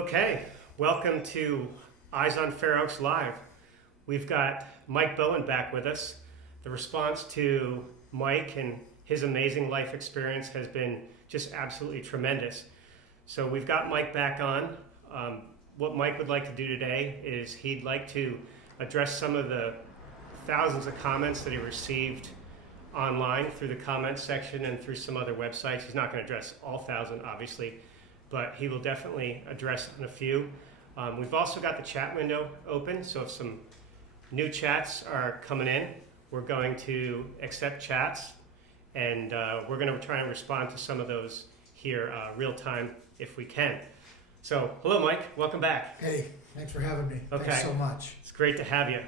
Okay, welcome to Eyes on Fair Oaks Live. We've got Mike Bowen back with us. The response to Mike and his amazing life experience has been just absolutely tremendous. So we've got Mike back on. What Mike would like to do today is he'd like to address some of the thousands of comments that he received online through the comments section and through some other websites. He's not going to address all 1,000, obviously, but he will definitely address a few. We've also got the chat window open, so if some new chats are coming in, we're going to accept chats, and we're going to try and respond to some of those here real time if we can. So, hello Mike, welcome back. Hey, thanks for having me. Okay. Thanks so much. It's great to have you.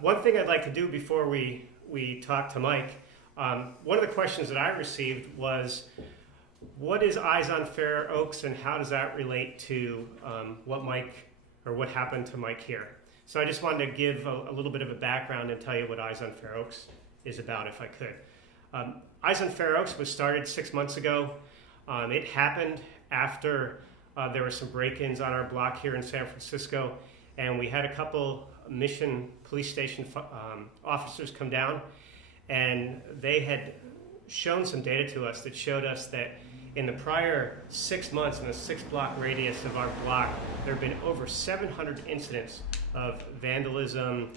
One thing I'd like to do before we talk to Mike, one of the questions that I received was, what is Eyes on Fair Oaks and how does that relate to what happened to Mike here? So I just wanted to give a little bit of a background and tell you what Eyes on Fair Oaks is about, if I could. Eyes on Fair Oaks was started 6 months ago. It happened after there were some break-ins on our block here in San Francisco, and we had a couple Mission Police Station officers come down, and they had shown some data to us that showed us that in the prior 6 months in a 6-block radius of our block, there have been over 700 incidents of vandalism,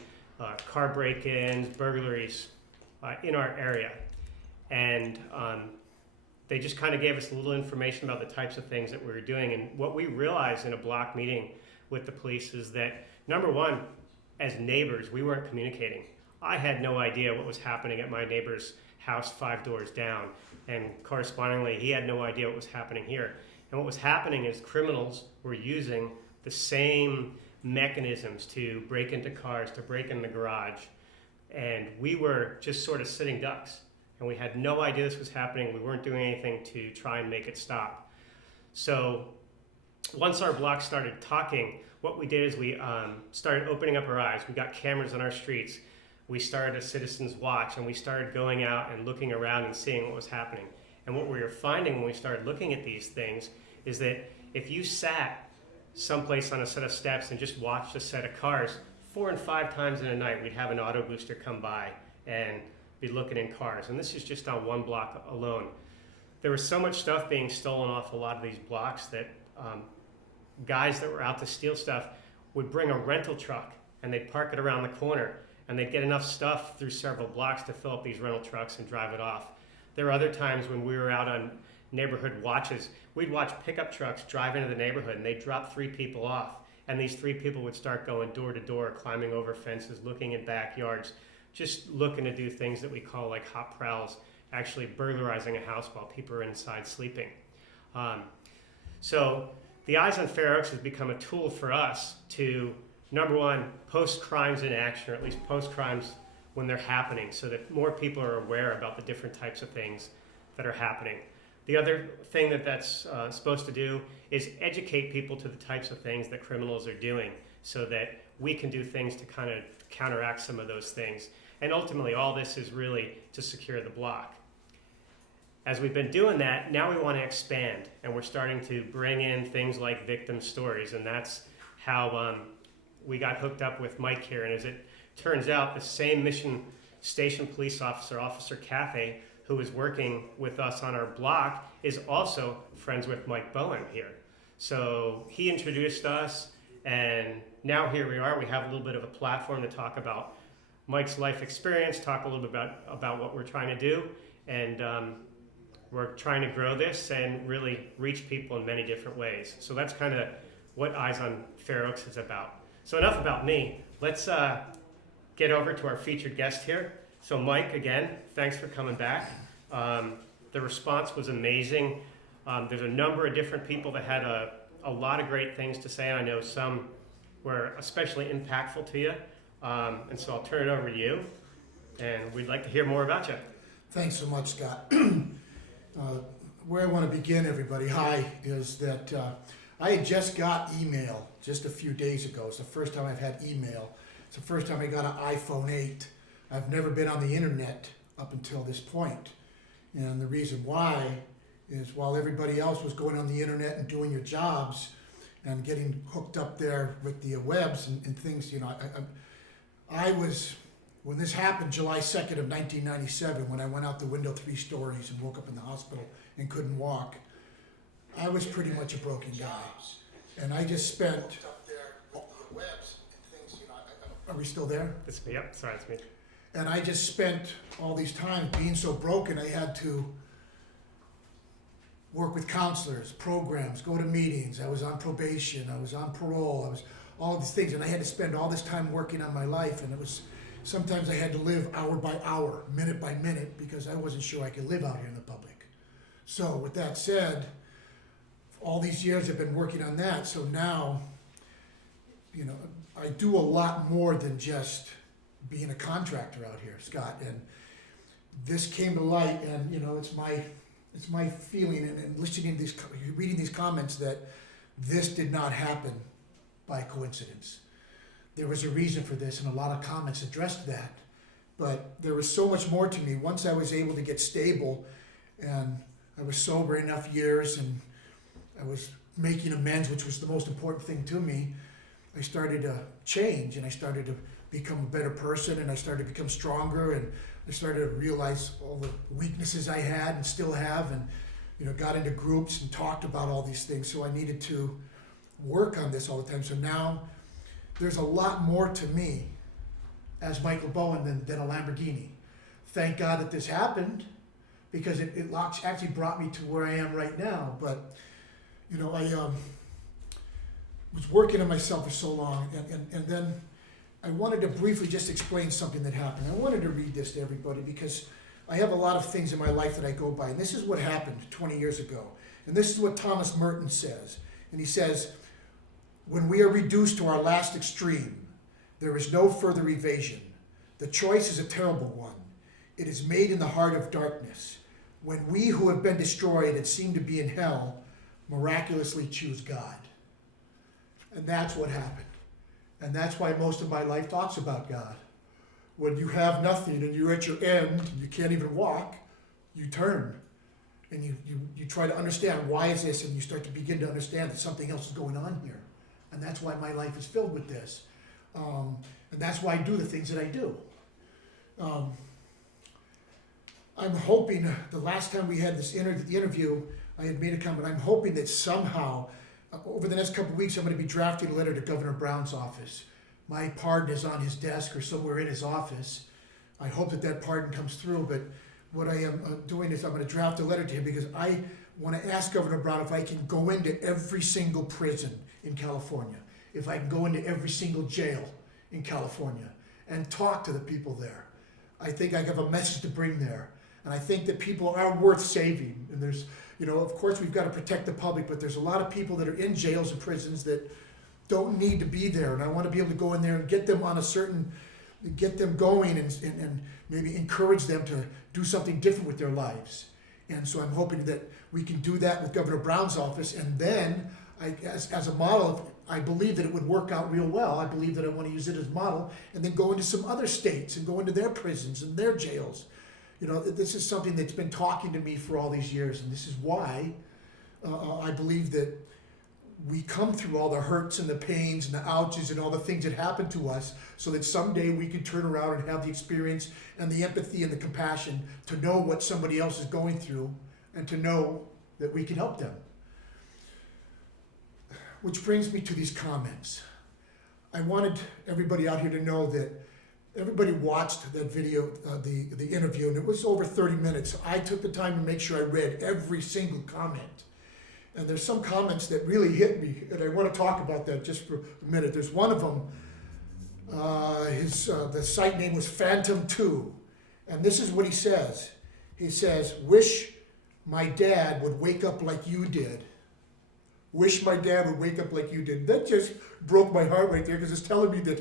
car break-ins, burglaries in our area. And they just kind of gave us a little information about the types of things that we were doing. And what we realized in a block meeting with the police is that, number one, as neighbors, we weren't communicating. I had no idea what was happening at my neighbor's house 5 doors down, and correspondingly, he had no idea what was happening here. And what was happening is criminals were using the same mechanisms to break into cars, to break in the garage, and we were just sort of sitting ducks, and we had no idea this was happening. We weren't doing anything to try and make it stop. So once our block started talking, what we did is we started opening up our eyes. We got cameras on our streets. We started a citizen's watch, and we started going out and looking around and seeing what was happening. And what we were finding when we started looking at these things is that if you sat someplace on a set of steps and just watched a set of cars, 4 and 5 times in a night, we'd have an auto booster come by and be looking in cars. And this is just on one block alone. There was so much stuff being stolen off a lot of these blocks that guys that were out to steal stuff would bring a rental truck and they'd park it around the corner, and they'd get enough stuff through several blocks to fill up these rental trucks and drive it off. There were other times when we were out on neighborhood watches, we'd watch pickup trucks drive into the neighborhood, and they'd drop 3 people off, and these 3 people would start going door to door, climbing over fences, looking in backyards, just looking to do things that we call like hot prowls, actually burglarizing a house while people are inside sleeping. So the Eyes on Fair Oaks has become a tool for us to, number one, post crimes in action, or at least post crimes when they're happening, so that more people are aware about the different types of things that are happening. The other thing that's supposed to do is educate people to the types of things that criminals are doing, so that we can do things to kind of counteract some of those things. And ultimately, all this is really to secure the block. As we've been doing that, now we want to expand, and we're starting to bring in things like victim stories, and that's how we got hooked up with Mike here. And as it turns out, the same Mission Station police officer, Officer Cafe, who is working with us on our block, is also friends with Mike Bowen here. So he introduced us, and now here we are. We have a little bit of a platform to talk about Mike's life experience, talk a little bit about what we're trying to do, and we're trying to grow this and really reach people in many different ways. So that's kind of what Eyes on Fair Oaks is about. So enough about me. Let's get over to our featured guest here. So Mike, again, thanks for coming back. The response was amazing. There's a number of different people that had a lot of great things to say. I know some were especially impactful to you. And so I'll turn it over to you, and we'd like to hear more about you. Thanks so much, Scott. Where I want to begin, everybody, is that I had just got email just a few days ago. It's the first time I've had email. It's the first time I got an iPhone 8. I've never been on the internet up until this point. And the reason why is while everybody else was going on the internet and doing your jobs and getting hooked up there with the webs and things, you know, I was, when this happened, July 2nd of 1997, when I went out the window 3 stories and woke up in the hospital and couldn't walk, I was pretty much a broken guy. And I just spent, are we still there? It's me. Yep. Sorry, it's me. And I just spent all these times being so broken, I had to work with counselors, programs, go to meetings. I was on probation, I was on parole, I was all of these things, and I had to spend all this time working on my life, and it was, sometimes I had to live hour by hour, minute by minute, because I wasn't sure I could live out here in the public. So with that said, all these years I've been working on that, so now, you know, I do a lot more than just being a contractor out here, Scott, and this came to light, and you know, it's my feeling, and listening to these, reading these comments, that this did not happen by coincidence. There was a reason for this, and a lot of comments addressed that, but there was so much more to me. Once I was able to get stable, and I was sober enough years, and I was making amends, which was the most important thing to me, I started to change, and I started to become a better person, and I started to become stronger, and I started to realize all the weaknesses I had and still have, and you know, got into groups and talked about all these things. So I needed to work on this all the time. So now there's a lot more to me as Michael Bowen than a Lamborghini. Thank God that this happened, because it actually brought me to where I am right now. But you know, I was working on myself for so long, and then I wanted to briefly just explain something that happened. I wanted to read this to everybody because I have a lot of things in my life that I go by. And this is what happened 20 years ago. And this is what Thomas Merton says. And he says, when we are reduced to our last extreme, there is no further evasion. The choice is a terrible one. It is made in the heart of darkness. When we who have been destroyed and seem to be in hell miraculously choose God. And that's what happened. And that's why most of my life talks about God. When you have nothing and you're at your end, and you can't even walk, you turn. And you try to understand, why is this? And you start to begin to understand that something else is going on here. And that's why my life is filled with this. And that's why I do the things that I do. I'm hoping, the last time we had this interview, I had made a comment, I'm hoping that somehow, over the next couple of weeks, I'm going to be drafting a letter to Governor Brown's office. My pardon is on his desk or somewhere in his office. I hope that pardon comes through, but what I am doing is I'm going to draft a letter to him, because I want to ask Governor Brown if I can go into every single prison in California, if I can go into every single jail in California and talk to the people there. I think I have a message to bring there, and I think that people are worth saving. And there's, you know, of course we've got to protect the public, but there's a lot of people that are in jails and prisons that don't need to be there, and I want to be able to go in there and get them on a certain, get them going, and maybe encourage them to do something different with their lives. And so I'm hoping that we can do that with Governor Brown's office, and then as a model, I believe that it would work out real well. I believe that I want to use it as a model, and then go into some other states and go into their prisons and their jails. You know, this is something that's been talking to me for all these years, and this is why I believe that we come through all the hurts and the pains and the ouches and all the things that happen to us, so that someday we can turn around and have the experience and the empathy and the compassion to know what somebody else is going through, and to know that we can help them. Which brings me to these comments. I wanted everybody out here to know that everybody watched that video, the interview, and it was over 30 minutes. I took the time to make sure I read every single comment. And there's some comments that really hit me, and I want to talk about that just for a minute. There's one of them, the site name was Phantom 2, and this is what he says. He says, wish my dad would wake up like you did. Wish my dad would wake up like you did. That just broke my heart right there, because it's telling me that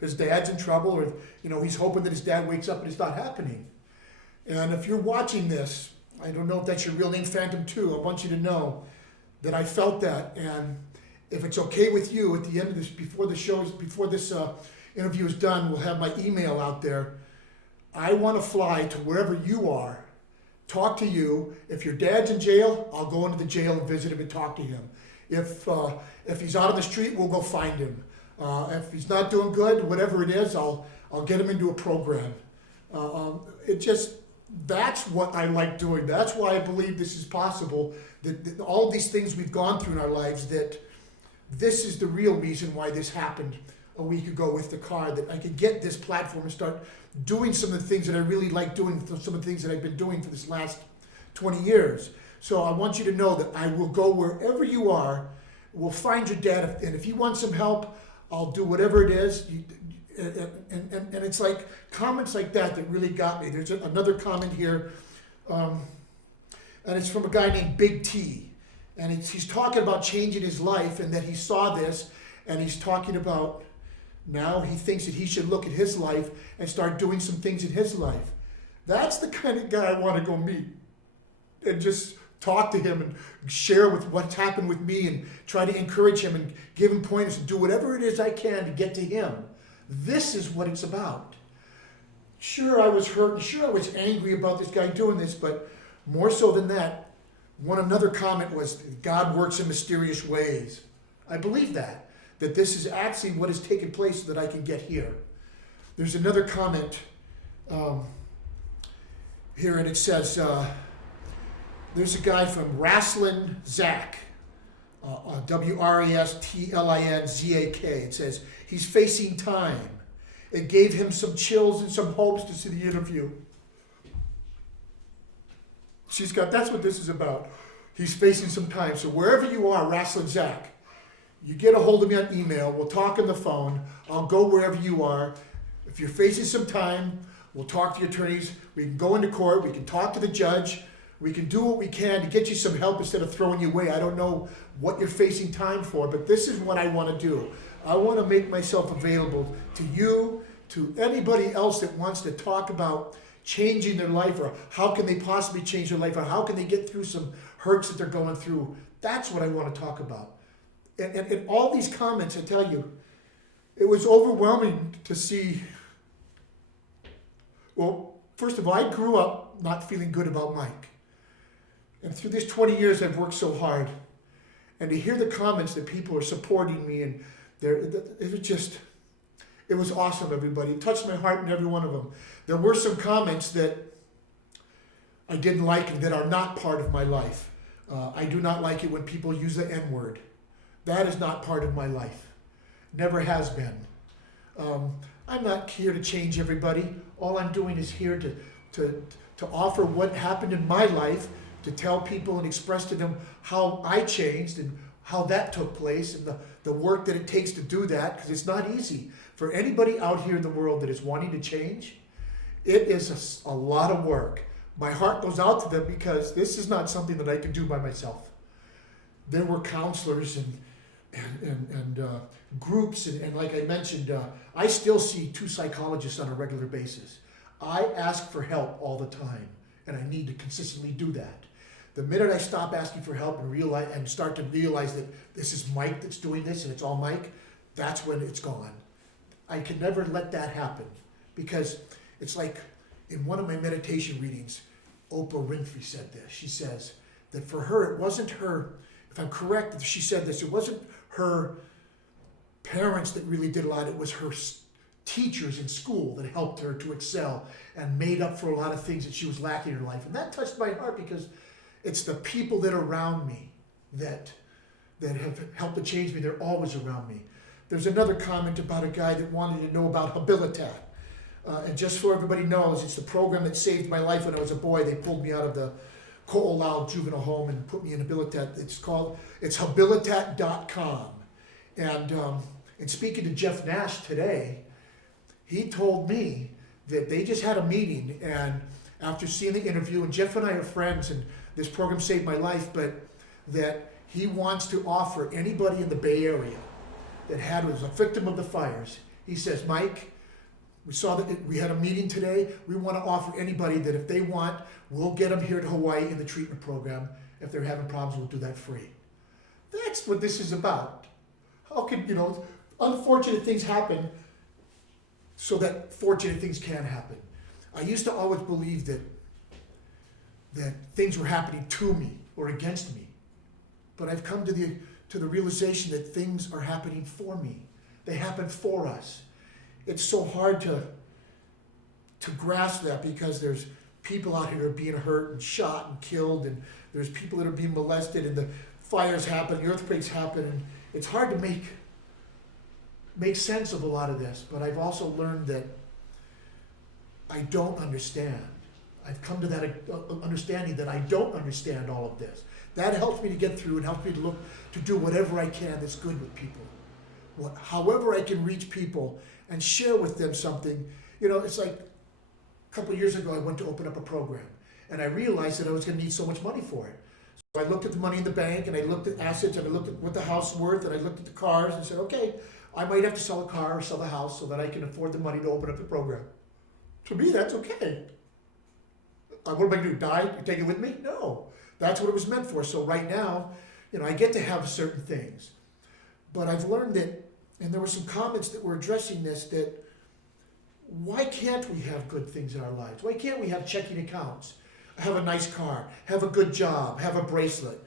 his dad's in trouble, or you know, he's hoping that his dad wakes up and it's not happening. And if you're watching this, I don't know if that's your real name, Phantom 2, I want you to know that I felt that, and if it's okay with you, at the end of this, before this interview is done, we'll have my email out there. I want to fly to wherever you are, talk to you. If your dad's in jail, I'll go into the jail and visit him and talk to him. If he's out on the street, we'll go find him. If he's not doing good, whatever it is, I'll get him into a program. That's what I like doing. That's why I believe this is possible. That all these things we've gone through in our lives, that this is the real reason why this happened a week ago with the car, that I could get this platform and start doing some of the things that I really like doing, some of the things that I've been doing for this last 20 years. So I want you to know that I will go wherever you are. We'll find your dad, and if you want some help, I'll do whatever it is. And it's like comments like that really got me. There's another comment here, and it's from a guy named Big T, and he's talking about changing his life, and that he saw this, and he's talking about now he thinks that he should look at his life and start doing some things in his life. That's the kind of guy I want to go meet and just talk to him and share with what's happened with me and try to encourage him and give him pointers and do whatever it is I can to get to him. This is what it's about. Sure, I was hurt and sure I was angry about this guy doing this, but more so than that, another comment was, God works in mysterious ways. I believe that this is actually what has taken place so that I can get here. There's another comment here, and it says, there's a guy from Wrestling Zach, WRESTLINZAK. It says, he's facing time. It gave him some chills and some hopes to see the interview. That's what this is about. He's facing some time. So wherever you are, Wrestling Zach, you get a hold of me on email. We'll talk on the phone. I'll go wherever you are. If you're facing some time, we'll talk to your attorneys. We can go into court. We can talk to the judge. We can do what we can to get you some help instead of throwing you away. I don't know what you're facing time for, but this is what I want to do. I want to make myself available to you, to anybody else that wants to talk about changing their life, or how can they possibly change their life, or how can they get through some hurts that they're going through. That's what I want to talk about. And all these comments, I tell you, it was overwhelming to see. Well, first of all, I grew up not feeling good about Mike. And through these 20 years, I've worked so hard. And to hear the comments that people are supporting me, and it was awesome, everybody. It touched my heart in every one of them. There were some comments that I didn't like and that are not part of my life. I do not like it when people use the N-word. That is not part of my life. Never has been. I'm not here to change everybody. All I'm doing is here to offer what happened in my life, to tell people and express to them how I changed and how that took place, and the work that it takes to do that, because it's not easy. For anybody out here in the world that is wanting to change, it is a lot of work. My heart goes out to them because this is not something that I can do by myself. There were counselors and groups, and like I mentioned, I still see 2 psychologists on a regular basis. I ask for help all the time, and I need to consistently do that. The minute I stop asking for help and start to realize that this is Mike that's doing this and it's all Mike, that's when it's gone. I can never let that happen, because it's like in one of my meditation readings, Oprah Winfrey said this. She says that for her, it wasn't her, if I'm correct, she said this, it wasn't her parents that really did a lot, it was her teachers in school that helped her to excel and made up for a lot of things that she was lacking in her life. And that touched my heart, because it's the people that are around me that have helped to change me. They're always around me. There's another comment about a guy that wanted to know about Habilitat. And just so everybody knows, it's the program that saved my life when I was a boy. They pulled me out of the Ko'olau juvenile home and put me in Habilitat. It's Habilitat.com. And speaking to Jeff Nash today, he told me that they just had a meeting, and after seeing the interview, and Jeff and I are friends, and this program saved my life, but that he wants to offer anybody in the Bay Area that was a victim of the fires. He says, Mike, we saw that we had a meeting today. We want to offer anybody that if they want, we'll get them here to Hawaii in the treatment program. If they're having problems, we'll do that free. That's what this is about. How can, unfortunate things happen so that fortunate things can happen. I used to always believe that things were happening to me or against me. But I've come to to the realization that things are happening for me. They happen for us. It's so hard to grasp that because there's people out here that are being hurt and shot and killed, and there's people that are being molested, and the fires happen, the earthquakes happen, and it's hard to make sense of a lot of this. But I've also learned that I don't understand. I've come to that understanding that I don't understand all of this. That helps me to get through and helps me to do whatever I can that's good with people. However I can reach people and share with them something. You know, it's like a couple of years ago I went to open up a program, and I realized that I was going to need so much money for it. So I looked at the money in the bank, and I looked at assets, and I looked at what the house was worth, and I looked at the cars and said, okay, I might have to sell a car or sell the house so that I can afford the money to open up the program. To me, that's okay. What am I going to do, die and take it with me? No. That's what it was meant for. So right now, you know, I get to have certain things. But I've learned that, and there were some comments that were addressing this, that why can't we have good things in our lives? Why can't we have checking accounts, have a nice car, have a good job, have a bracelet?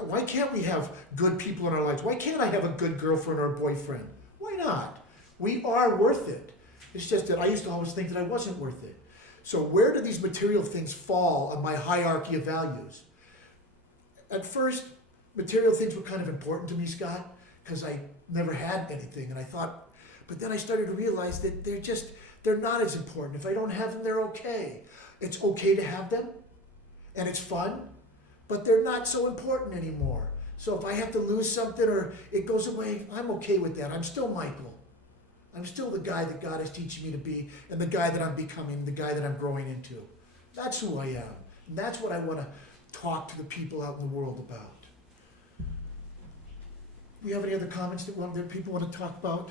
Why can't we have good people in our lives? Why can't I have a good girlfriend or a boyfriend? Why not? We are worth it. It's just that I used to always think that I wasn't worth it. So where do these material things fall on my hierarchy of values? At first, material things were kind of important to me, Scott, because I never had anything, and I thought, but then I started to realize that they're not as important. If I don't have them, they're okay. It's okay to have them, and it's fun, but they're not so important anymore. So if I have to lose something or it goes away, I'm okay with that. I'm still Michael. I'm still the guy that God is teaching me to be, and the guy that I'm becoming, the guy that I'm growing into. That's who I am. And that's what I want to talk to the people out in the world about. Do you have any other comments that people want to talk about?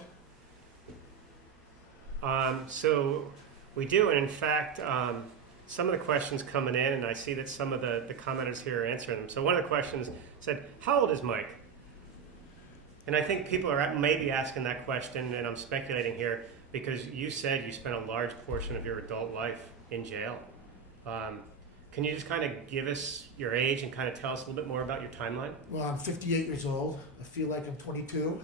So we do, and in fact, some of the questions coming in, and I see that some of the commenters here are answering them. So one of the questions said, how old is Mike? And I think people are maybe asking that question, and I'm speculating here, because you said you spent a large portion of your adult life in jail. Can you just kind of give us your age and kind of tell us a little bit more about your timeline? Well, I'm 58 years old. I feel like I'm 22.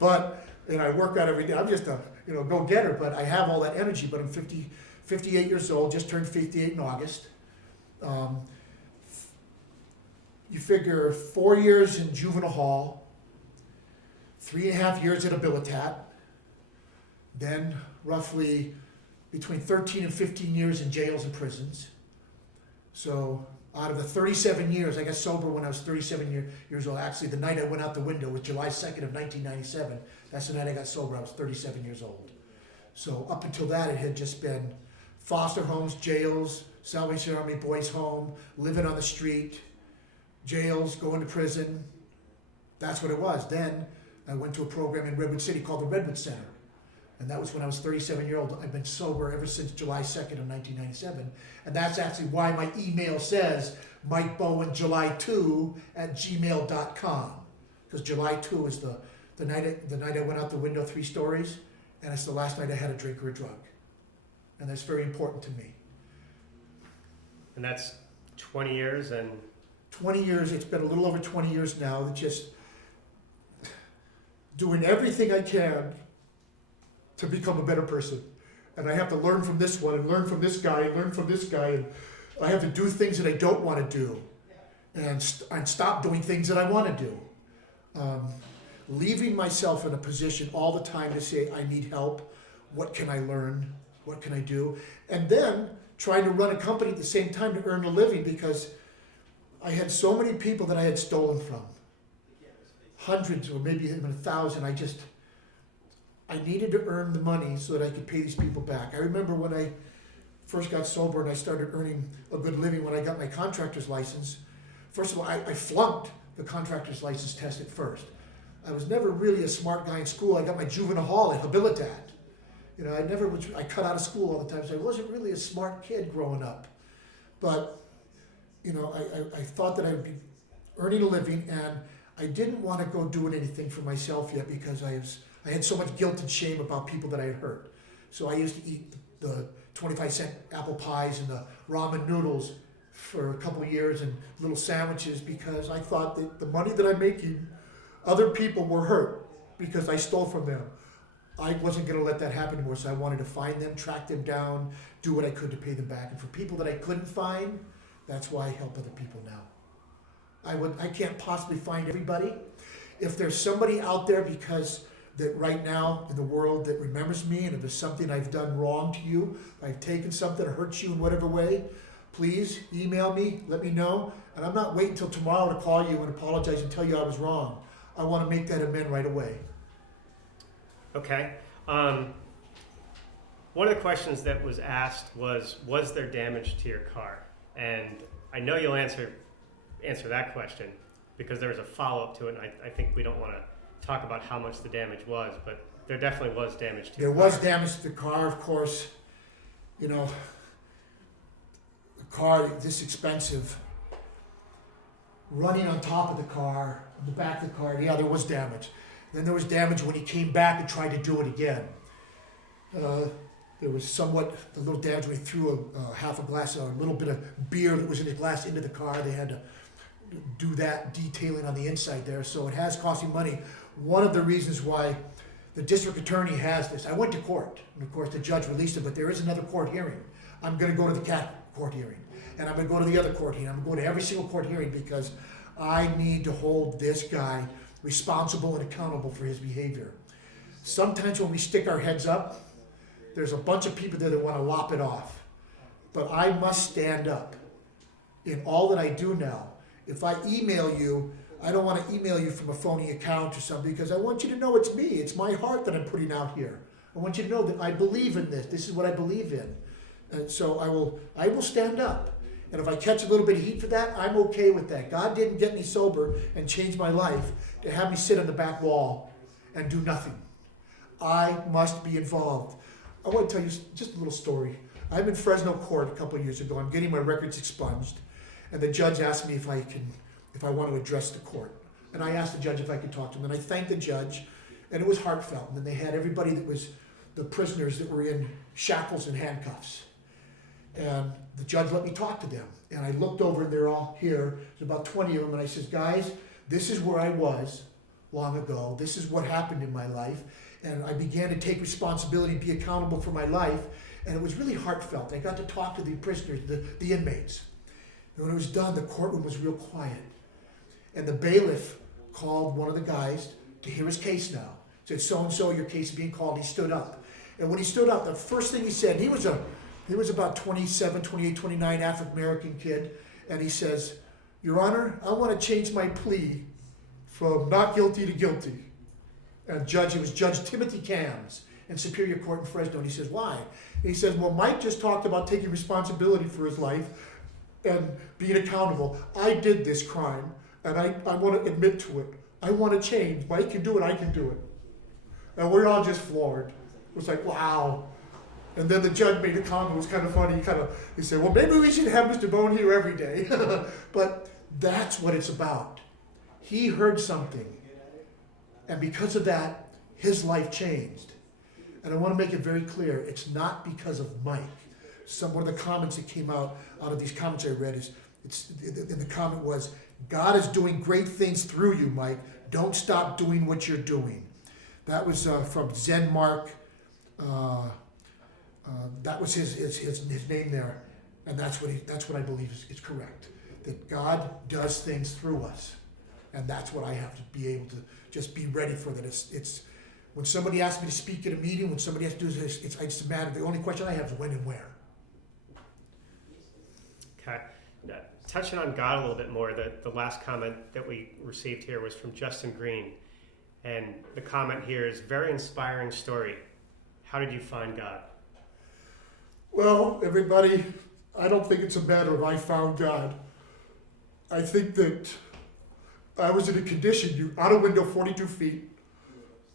But, and I work out every day. I'm just a go-getter, but I have all that energy. But I'm 58 years old, just turned 58 in August. You figure 4 years in juvenile hall, 3.5 years at Abilitat, then roughly between 13 and 15 years in jails and prisons. So out of the 37 years, I got sober when I was 37 years old. Actually, the night I went out the window was July 2nd of 1997. That's the night I got sober. I was 37 years old. So up until that, it had just been foster homes, jails, Salvation Army Boys Home, living on the street, jails, going to prison. That's what it was. Then I went to a program in Redwood City called the Redwood Center. And that was when I was 37 years old. I've been sober ever since July 2nd of 1997. And that's actually why my email says MikeBowen2@gmail.com. Because July 2 is the night I went out the window 3 stories, and it's the last night I had a drink or a drug. And that's very important to me. And that's 20 years and... 20 years, it's been a little over 20 years now, just doing everything I can to become a better person. And I have to learn from this one and learn from this guy and learn from this guy. And I have to do things that I don't want to do and stop doing things that I want to do. Leaving myself in a position all the time to say, I need help. What can I learn? What can I do? And then trying to run a company at the same time to earn a living, because I had so many people that I had stolen from. Hundreds or maybe even 1,000. I needed to earn the money so that I could pay these people back. I remember when I first got sober and I started earning a good living when I got my contractor's license. First of all, I flunked the contractor's license test at first. I was never really a smart guy in school. I got my juvenile hall at Abilitat. I cut out of school all the time, so I wasn't really a smart kid growing up. But, I thought that I would be earning a living, and I didn't want to go doing anything for myself yet because I had so much guilt and shame about people that I had hurt. So I used to eat the 25-cent apple pies and the ramen noodles for a couple of years and little sandwiches, because I thought that the money that I'm making Other people were hurt because I stole from them. I wasn't going to let that happen anymore, so I wanted to find them, track them down, do what I could to pay them back. And for people that I couldn't find, that's why I help other people now. I can't possibly find everybody. If there's somebody out there because that right now in the world that remembers me, and if there's something I've done wrong to you, if I've taken something or hurt you in whatever way, please email me, let me know. And I'm not waiting until tomorrow to call you and apologize and tell you I was wrong. I want to make that amend right away. Okay. One of the questions that was asked was there damage to your car? And I know you'll answer that question because there was a follow-up to it, and I think we don't want to talk about how much the damage was, but there definitely was damage to your car. There was damage to the car, of course. You know, the car this expensive, running on top of the car, on the back of the car, yeah, there was damage. Then there was damage when he came back and tried to do it again. There was somewhat a little damage when he threw a half a glass, a little bit of beer that was in his glass into the car. They had to do that detailing on the inside there, so it has cost him money. One of the reasons why the district attorney has this, I went to court, and of course the judge released it, but there is another court hearing. I'm going to go to the CAT court hearing, and I'm going to go to the other court hearing. I'm going to go to every single court hearing because I need to hold this guy responsible and accountable for his behavior. Sometimes when we stick our heads up, there's a bunch of people there that want to lop it off. But I must stand up in all that I do now. If I email you, I don't want to email you from a phony account or something because I want you to know it's me. It's my heart that I'm putting out here. I want you to know that I believe in this. This is what I believe in. And so I will stand up. And if I catch a little bit of heat for that, I'm okay with that. God didn't get me sober and change my life to have me sit on the back wall and do nothing. I must be involved. I want to tell you just a little story. I'm in Fresno court a couple of years ago. I'm getting my records expunged. And the judge asked me if I want to address the court. And I asked the judge if I could talk to him. And I thanked the judge. And it was heartfelt. And then they had everybody that was the prisoners that were in shackles and handcuffs. And the judge let me talk to them. And I looked over and they're all here. There's about 20 of them. And I says, guys, this is where I was long ago. This is what happened in my life. And I began to take responsibility and be accountable for my life. And it was really heartfelt. I got to talk to the prisoners, the inmates. And when it was done, the courtroom was real quiet. And the bailiff called one of the guys to hear his case now. Said, so-and-so, your case is being called. He stood up. And when he stood up, the first thing he said, he was about 27, 28, 29, African-American kid. And he says, Your Honor, I want to change my plea from not guilty to guilty. And it was Judge Timothy Cams in Superior Court in Fresno. And he says, why? And he says, well, Mike just talked about taking responsibility for his life and being accountable. I did this crime, and I want to admit to it. I want to change. Mike can do it, I can do it. And we're all just floored. It was like, wow. And then the judge made a comment. It was kind of funny. He said, well, maybe we should have Mr. Bowen here every day. But that's what it's about. He heard something. And because of that, his life changed. And I want to make it very clear, it's not because of Mike. One of the comments that came out of these comments I read and the comment was, God is doing great things through you, Mike. Don't stop doing what you're doing. That was from Zen Mark. That was his name there. And that's what I believe is correct. That God does things through us. And that's what I have to be able to just be ready for. That it's when somebody asks me to speak at a meeting, when somebody has to do this, it's a matter. The only question I have is when and where. Okay. Touching on God a little bit more, the last comment that we received here was from Justin Green. And the comment here is, very inspiring story. How did you find God? Well, everybody, I don't think it's a matter of I found God. I think that I was in a condition, out a window 42 feet,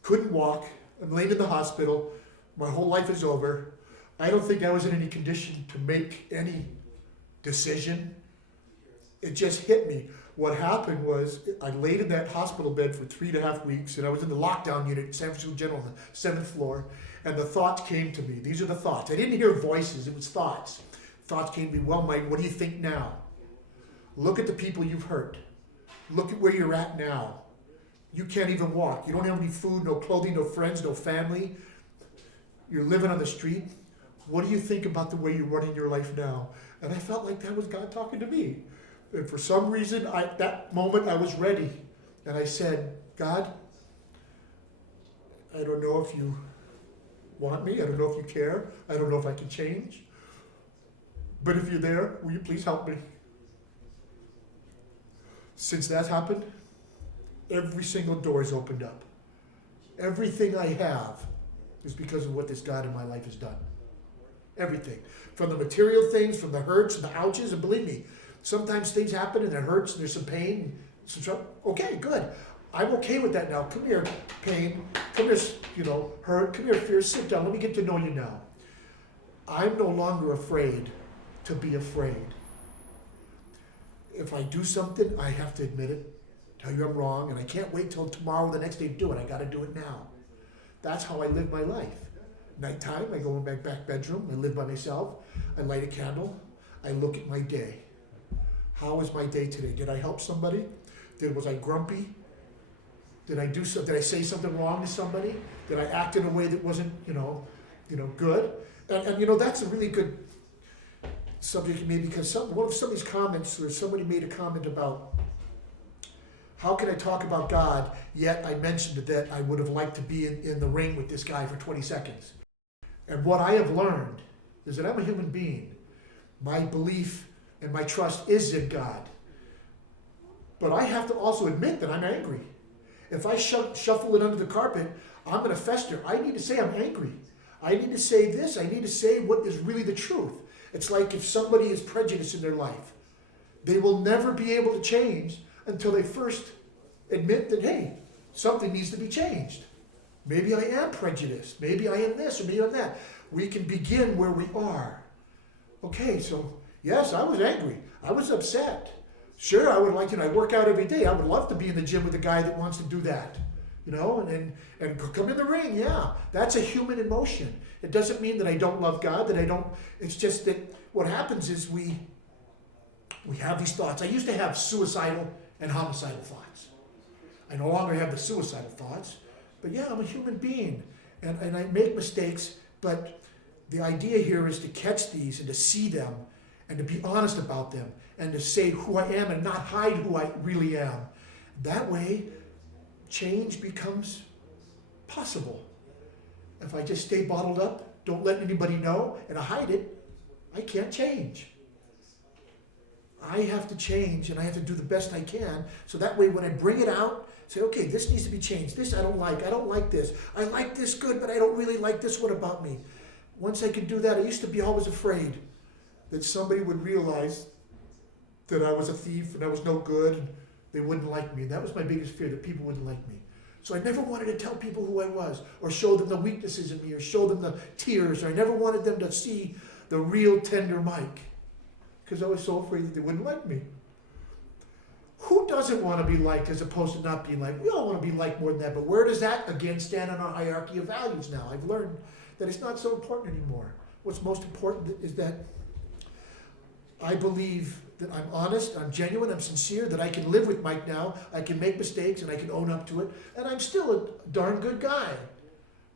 couldn't walk, I'm laying in the hospital, my whole life is over. I don't think I was in any condition to make any decision. It just hit me. What happened was I laid in that hospital bed for 3.5 weeks, and I was in the lockdown unit at San Francisco General on the 7th floor, and the thoughts came to me. These are the thoughts. I didn't hear voices, it was thoughts. Thoughts came to me, well, Mike, what do you think now? Look at the people you've hurt. Look at where you're at now. You can't even walk. You don't have any food, no clothing, no friends, no family. You're living on the street. What do you think about the way you're running your life now? And I felt like that was God talking to me. And for some reason, that moment I was ready. And I said, God, I don't know if you want me. I don't know if you care. I don't know if I can change. But if you're there, will you please help me? Since that happened, every single door is opened up. Everything I have is because of what this God in my life has done. Everything. From the material things, from the hurts and the ouches, and believe me, sometimes things happen and it hurts and there's some pain, some trouble. Okay, good. I'm okay with that now. Come here, pain. Come here, hurt. Come here, fear. Sit down. Let me get to know you now. I'm no longer afraid to be afraid. If I do something, I have to admit it, tell you I'm wrong, and I can't wait till tomorrow or the next day to do it. I got to do it now. That's how I live my life. Nighttime, I go in my back bedroom. I live by myself. I light a candle. I look at my day. How was my day today? Did I help somebody? Was I grumpy? Did I say something wrong to somebody? Did I act in a way that wasn't, good? And that's a really good subject to me, because one of somebody's comments, or somebody made a comment about how can I talk about God, yet I mentioned that I would have liked to be in the ring with this guy for 20 seconds. And what I have learned is that I'm a human being. My belief and my trust is in God. But I have to also admit that I'm angry. If I shuffle it under the carpet, I'm going to fester. I need to say I'm angry. I need to say this. I need to say what is really the truth. It's like if somebody is prejudiced in their life, they will never be able to change until they first admit that, hey, something needs to be changed. Maybe I am prejudiced. Maybe I am this or maybe I'm that. We can begin where we are. Okay, so yes, I was angry. I was upset. Sure, I would like I work out every day. I would love to be in the gym with a guy that wants to do that. And come in the ring, yeah. That's a human emotion. It doesn't mean that I don't love God, it's just that what happens is we have these thoughts. I used to have suicidal and homicidal thoughts. I no longer have the suicidal thoughts, but yeah, I'm a human being and I make mistakes, but the idea here is to catch these and to see them and to be honest about them and to say who I am and not hide who I really am. That way, change becomes possible. If I just stay bottled up, don't let anybody know, and I hide it, I can't change. I have to change, and I have to do the best I can, so that way when I bring it out, say, okay, this needs to be changed. This I don't like this. I like this good, but I don't really like this one about me. Once I could do that, I used to be always afraid that somebody would realize that I was a thief and I was no good, and they wouldn't like me. And that was my biggest fear, that people wouldn't like me. So I never wanted to tell people who I was, or show them the weaknesses in me, or show them the tears, or I never wanted them to see the real tender Mike, because I was so afraid that they wouldn't like me. Who doesn't want to be liked as opposed to not being liked? We all want to be liked more than that, but where does that, again, stand on our hierarchy of values now? I've learned that it's not so important anymore. What's most important is that I believe that I'm honest, I'm genuine, I'm sincere, that I can live with Mike now, I can make mistakes and I can own up to it, and I'm still a darn good guy.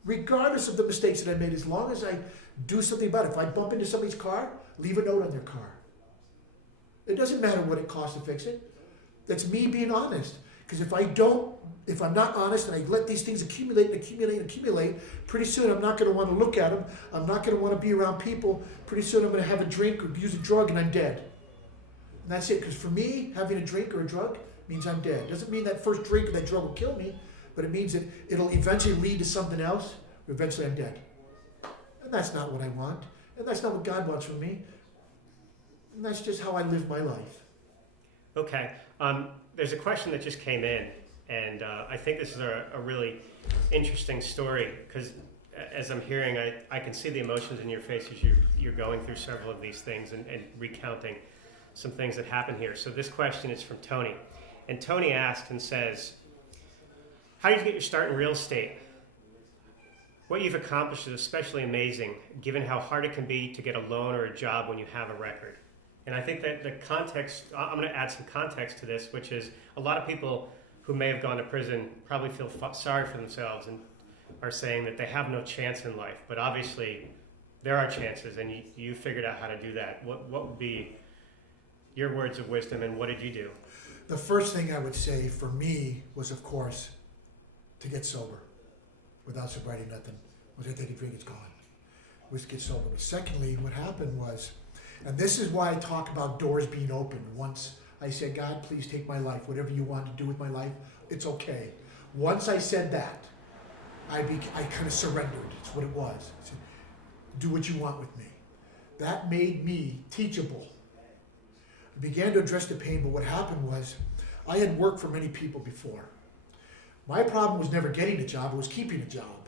Regardless of the mistakes that I made, as long as I do something about it. If I bump into somebody's car, leave a note on their car. It doesn't matter what it costs to fix it. That's me being honest. Because if I'm not honest and I let these things accumulate, pretty soon I'm not going to want to look at them. I'm not going to want to be around people. Pretty soon I'm going to have a drink or use a drug and I'm dead. And that's it. Because for me, having a drink or a drug means I'm dead. Doesn't mean that first drink or that drug will kill me, but it means that it'll eventually lead to something else. Eventually I'm dead. And that's not what I want. And that's not what God wants from me. And that's just how I live my life. Okay. There's a question that just came in, and I think this is a really interesting story, because as I'm hearing, I can see the emotions in your face as you're going through several of these things and recounting some things that happen here. So this question is from Tony. And Tony asked and says, how did you get your start in real estate? What you've accomplished is especially amazing, given how hard it can be to get a loan or a job when you have a record. And I think that the context, I'm going to add some context to this, which is a lot of people who may have gone to prison probably feel sorry for themselves and are saying that they have no chance in life. But obviously, there are chances, and you figured out how to do that. What would be your words of wisdom, and what did you do? The first thing I would say for me was, of course, to get sober. Without sobriety, nothing. Once I take a drink, it's gone. Was to get sober. But secondly, what happened was, and this is why I talk about doors being open. Once I said, God, please take my life. Whatever you want to do with my life, it's okay. Once I said that, I kind of surrendered. It's what it was. I said, do what you want with me. That made me teachable. I began to address the pain, but what happened was, I had worked for many people before. My problem was never getting a job, it was keeping a job.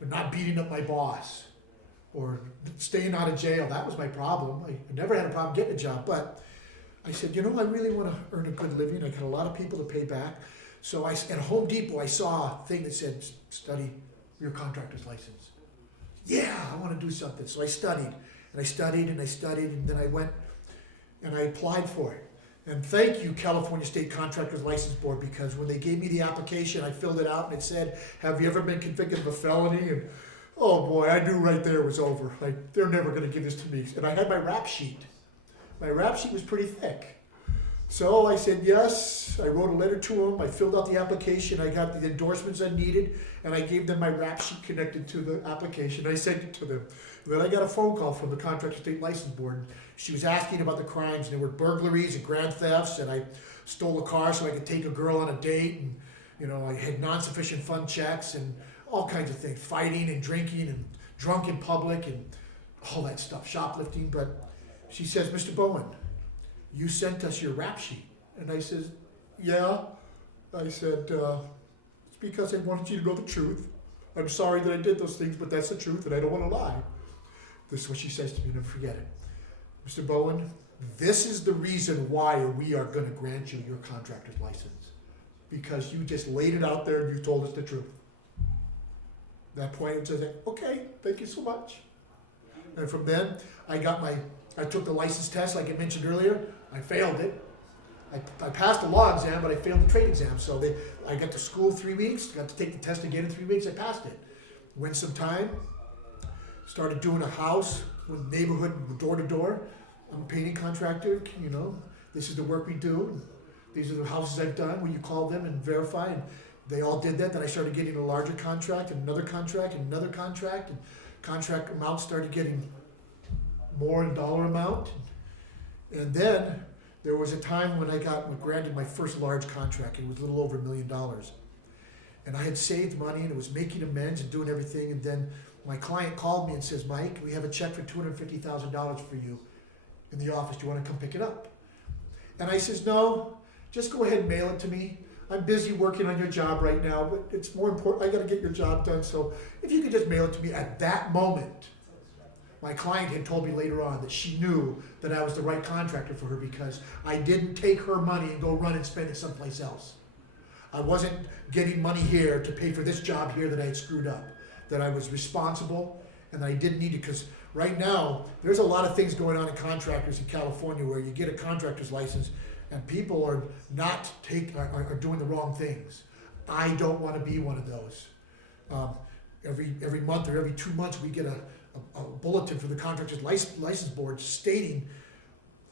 But not beating up my boss or staying out of jail. That was my problem. I never had a problem getting a job, but I said, you know, I really want to earn a good living. I got a lot of people to pay back. So at Home Depot, I saw a thing that said, study your contractor's license. Yeah, I want to do something. So I studied, and I studied, and I studied, and then I went and I applied for it. And thank you, California State Contractors License Board, because when they gave me the application, I filled it out, and it said, have you ever been convicted of a felony? And oh boy, I knew right there it was over. Like, they're never going to give this to me. And I had my rap sheet. My rap sheet was pretty thick. So I said yes, I wrote a letter to them, I filled out the application, I got the endorsements I needed, and I gave them my rap sheet connected to the application. I sent it to them. And then I got a phone call from the Contractor State License Board. She was asking about the crimes, and there were burglaries and grand thefts, and I stole a car so I could take a girl on a date, and you know, I had non-sufficient fund checks and all kinds of things, fighting and drinking and drunk in public and all that stuff, shoplifting. But she says, Mr. Bowen, you sent us your rap sheet. And I says, yeah. I said, it's because I wanted you to know the truth. I'm sorry that I did those things, but that's the truth, and I don't want to lie. This is what she says to me, never forget it. Mr. Bowen, this is the reason why we are going to grant you your contractor's license. Because you just laid it out there and you told us the truth. At that point, I said, okay, thank you so much. And from then, I took the license test like I mentioned earlier. I failed it. I passed the law exam, but I failed the trade exam. So I got to school 3 weeks, got to take the test again in 3 weeks, I passed it. Went some time, started doing a house with neighborhood, door to door. I'm a painting contractor, you know. This is the work we do. These are the houses I've done when you call them and verify, and they all did that. Then I started getting a larger contract and another contract and another contract, and contract amount started getting more in dollar amount. And then there was a time when I got granted my first large contract. It was a little over $1 million. And I had saved money and it was making amends and doing everything. And then my client called me and says, Mike, we have a check for $250,000 for you in the office. Do you want to come pick it up? And I says, no, just go ahead and mail it to me. I'm busy working on your job right now, but it's more important. I got to get your job done. So if you could just mail it to me at that moment. My client had told me later on that she knew that I was the right contractor for her because I didn't take her money and go run and spend it someplace else. I wasn't getting money here to pay for this job here that I had screwed up, that I was responsible and that I didn't need it, because right now there's a lot of things going on in contractors in California where you get a contractor's license and people are doing the wrong things. I don't want to be one of those. Every month or every 2 months we get a bulletin from the Contractors License Board stating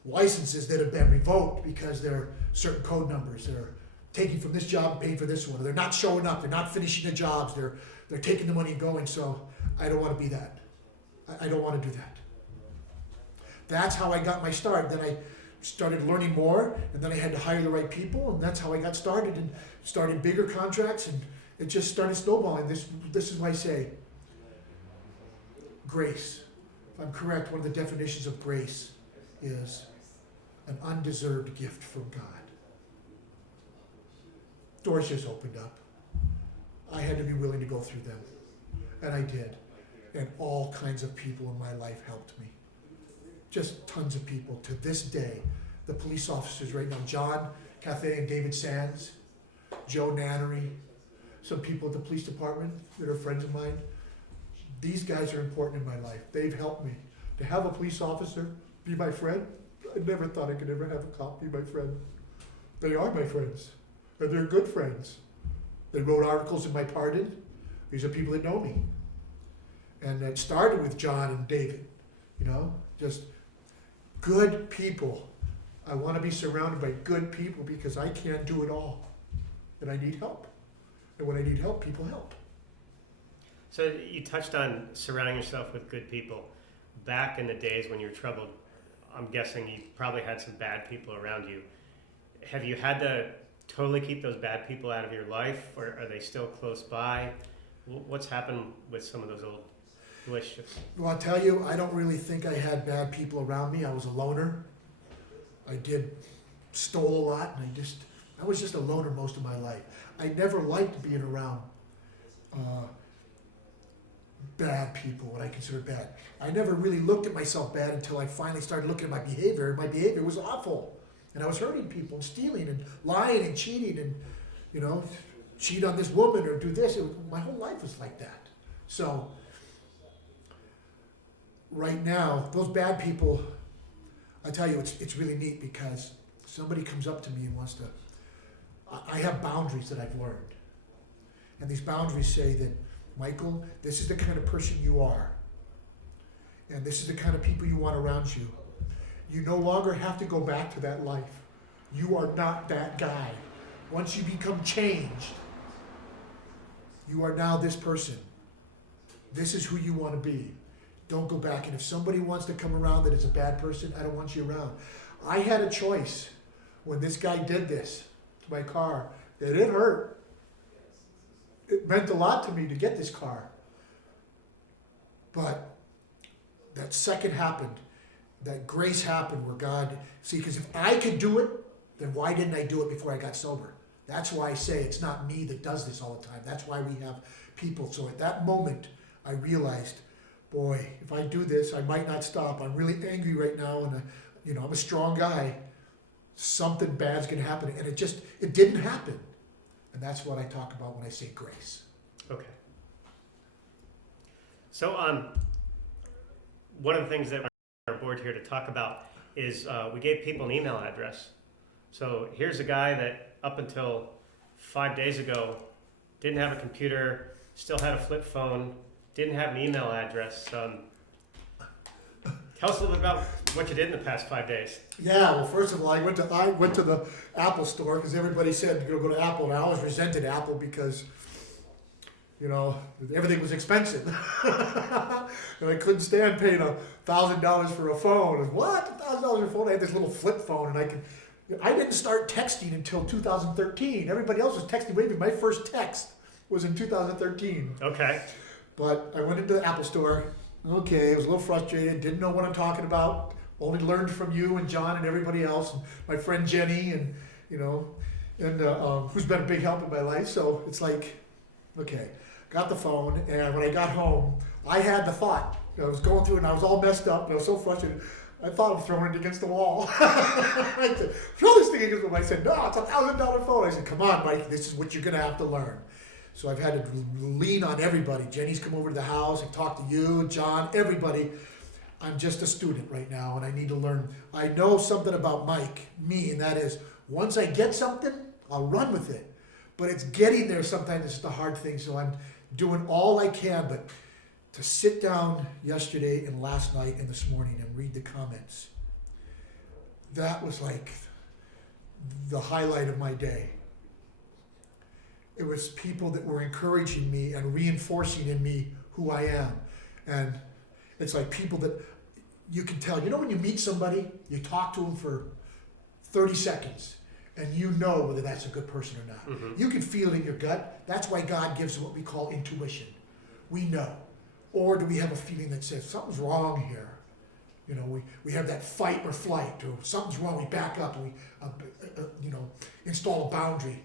licenses that have been revoked because there are certain code numbers. They're taking from this job and paying for this one. Or they're not showing up. They're not finishing the jobs. They're taking the money and going. So I don't want to be that. I don't want to do that. That's how I got my start. Then I started learning more, and then I had to hire the right people, and that's how I got started and started bigger contracts, and it just started snowballing. This is why I say grace. If I'm correct, one of the definitions of grace is an undeserved gift from God. Doors just opened up. I had to be willing to go through them, and I did. And all kinds of people in my life helped me. Just tons of people. To this day, the police officers right now, John Cathay and David Sands, Joe Nannery, some people at the police department that are friends of mine. These guys are important in my life. They've helped me. To have a police officer be my friend, I never thought I could ever have a cop be my friend. They are my friends. and they're good friends. They wrote articles in my pardon. These are people that know me. And it started with John and David, just good people. I want to be surrounded by good people because I can't do it all. And I need help. And when I need help, people help. So you touched on surrounding yourself with good people. Back in the days when you were troubled, I'm guessing you probably had some bad people around you. Have you had to totally keep those bad people out of your life, or are they still close by? What's happened with some of those old relationships? Well, I'll tell you, I don't really think I had bad people around me. I was a loner. I stole a lot, and I was just a loner most of my life. I never liked being around bad people, what I consider bad. I never really looked at myself bad until I finally started looking at my behavior. My behavior was awful. And I was hurting people and stealing and lying and cheating and, cheat on this woman or do this. My whole life was like that. So right now, those bad people, I tell you, it's really neat because somebody comes up to me and wants to, I have boundaries that I've learned. And these boundaries say that, Michael, this is the kind of person you are. And this is the kind of people you want around you. You no longer have to go back to that life. You are not that guy. Once you become changed, you are now this person. This is who you want to be. Don't go back. And if somebody wants to come around that is a bad person, I don't want you around. I had a choice when this guy did this to my car, and it hurt. It meant a lot to me to get this car. But that second happened, that grace happened where God, because if I could do it, then why didn't I do it before I got sober? That's why I say it's not me that does this all the time. That's why we have people. So at that moment, I realized, boy, if I do this, I might not stop. I'm really angry right now, and I'm a strong guy. Something bad's gonna happen, and it didn't happen. And that's what I talk about when I say grace. Okay. So one of the things that we're on our board here to talk about is we gave people an email address. So here's a guy that up until 5 days ago didn't have a computer, still had a flip phone, didn't have an email address. Tell us a little bit about what you did in the past 5 days. Yeah, well, first of all, I went to the Apple store because everybody said go to Apple, and I always resented Apple because, everything was expensive, and I couldn't stand paying $1,000 for a phone. And what, $1,000 for a phone? I had this little flip phone, and I didn't start texting until 2013. Everybody else was texting way before. My first text was in 2013. Okay. But I went into the Apple store. Okay, I was a little frustrated, didn't know what I'm talking about, only learned from you and John and everybody else, and my friend Jenny, and who's been a big help in my life. So it's like, okay, got the phone, and when I got home, I had the thought. I was going through it, and I was all messed up, and I was so frustrated. I thought of throwing it against the wall. I said, throw this thing against the wall. I said, no, it's $1,000 phone. I said, come on, Mike, this is what you're going to have to learn. So I've had to lean on everybody. Jenny's come over to the house and talked to you, John, everybody. I'm just a student right now, and I need to learn. I know something about me, and that is once I get something, I'll run with it. But it's getting there sometimes is the hard thing, so I'm doing all I can. But to sit down yesterday and last night and this morning and read the comments, that was like the highlight of my day. It was people that were encouraging me and reinforcing in me who I am. And it's like people that you can tell, when you meet somebody, you talk to them for 30 seconds and you know whether that's a good person or not. Mm-hmm. You can feel it in your gut. That's why God gives what we call intuition. We know. Or do we have a feeling that says something's wrong here? We have that fight or flight, or something's wrong, we back up, and we install a boundary.